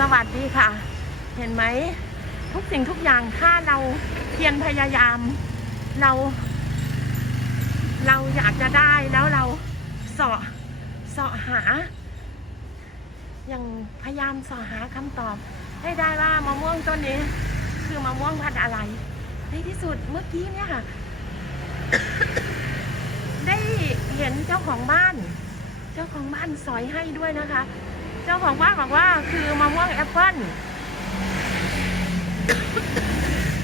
สวัสดีค่ะ เห็นไหม ทุกสิ่งทุกอย่างถ้าเราเพียรพยายาม เรา เราอยากจะได้แล้วเราเสาะเสาะหา อย่างพยายามเสาะหาคำตอบ ให้ได้ว่ามะม่วงต้นนี้ คือมะม่วงพันธุ์อะไร ในที่สุดเมื่อกี้เนี่ยค่ะ ได้เห็นเจ้าของบ้าน เจ้าของบ้านสอยให้ด้วยนะคะ เจ้าของบ้านบอกว่าคือมะม่วงแอ ปเปิ้ล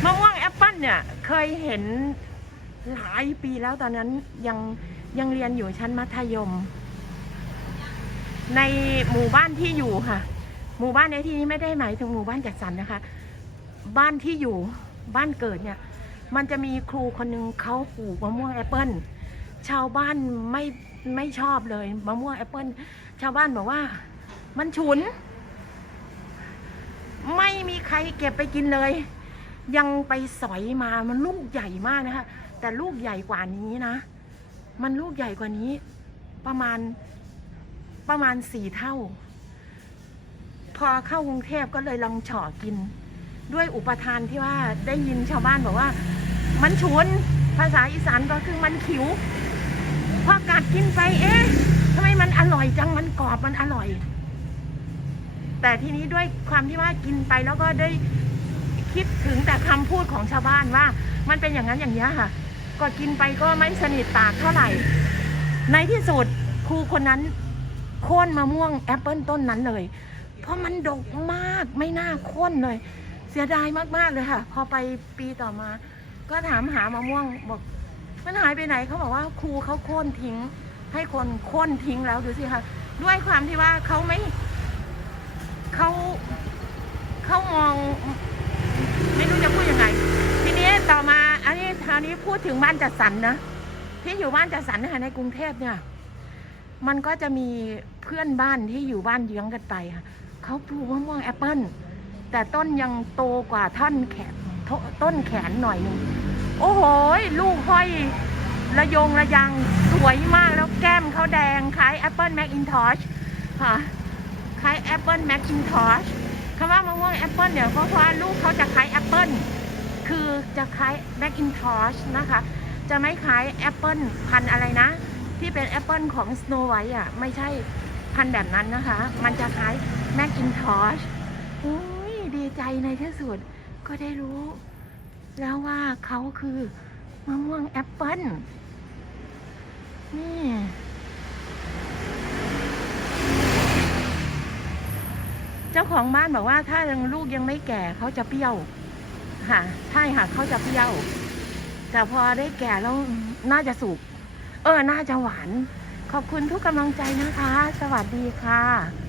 มะม่วงแอปเปิ้ลเนี่ย เคยเห็นหลายปีแล้วตอนนั้นยังยังเรียนอยู่ชั้นมัธยม ในหมู่บ้านที่อยู่ค่ะ หมู่บ้านในที่นี้ไม่ได้หมายถึงหมู่บ้านจัดสรรนะคะ บ้านที่อยู่บ้านเกิดเนี่ย มันจะมีครูคนหนึ่งเขาปลูกมะม่วงแอปเปิ้ลชาวบ้านไม่ไม่ชอบเลยมะม่วงแอปเปิ้ลชาวบ้านบอกว่า มันฉุน ม่มีใครเก็บไปกินเลย ยังไปสอยมามันลูกใหญ่มากนะคะแต่ลูกใหญ่กว่านี้นะ มันลูกใหญ่กว่านี้ ประมาณประมาณสี่เท่า พอเข้ากรุงเทพก็เลยลองเฉาะกิน ด้วยอุปทานที่ว่าได้ยินชาวบ้านบอกว่า มันฉุนภาษาอีสานก็คือมันขิวพอกัดกินไปเอ๊ะทำไมมันอร่อยจังมันกรอบมันอร่อย แต่ทีนี้ด้วยความที่ว่ากินไปแล้วก็ได้คิดถึงแต่คำพูดของชาวบ้านว่า มันเป็นอย่างนั้นอย่างนี้ค่ะ ก็กินไปก็ไม่สนิทปากเท่าไหร่ ในที่สุดครูคนนั้นโค่นมะม่วงแอปเปิลต้นนั้นเลย เพราะมันดกมากไม่น่าโค่นเลย เสียดายมากๆเลยค่ะ พอไปปีต่อมา ก็ถามหามะม่วงบอกมันหายไปไหนเขาบอกว่าครูเขาโค่นทิ้ง ให้คนโค่นทิ้งแล้วดูสิคะด้วยความที่ว่าเขาไม่ เขาเขามอง ไม่รู้จะพูดยังไง ทีนี้ต่อมาอันนี้ทางนี้พูดถึงบ้านจัดสรรนะที่อยู่บ้านจัดสรรนะในกรุงเทพเนี่ย มันก็จะมีเพื่อนบ้านที่อยู่บ้านเยื้องกันไปค่ะเขาปลูกมะม่วงแอปเปิ้ลแต่ต้นยังโตกว่าท่อนแขนต้นแขนหน่อยหนึงโอ้โหลูกห้อยระยงระยังสวยมากแล้วแก้มเขาแดงคล้ายแอปเปิลแมคอินทอชค่ะ คล้ายแอปเปิลแมคอินทอชคำว่ามะม่วงแอปเปิลเนี่ยเพราะว่าลูกเขาจะคล้ายแอปเปิลคือจะคล้ายแมคอินทอชนะคะ จะไม่คล้ายแอปเปิลพันอะไรนะ ที่เป็นแอปเปิลของ Snow White อะไม่ใช่พันแบบนั้นนะคะ มันจะคล้ายแม c อินทอชอุ้ยดีใจในที่สุดก็ได้รู้ แล้วว่าเขาคือมะม่วงแอปเปิลนี่ เจ้าของบ้านบอกว่าถ้ายังลูกยังไม่แก่เขาจะเปรี้ยว ค่ะ ใช่ค่ะเขาจะเปรี้ยว แต่พอได้แก่แล้วน่าจะสุก เออ น่าจะหวาน ขอบคุณทุกกำลังใจนะคะ สวัสดีค่ะ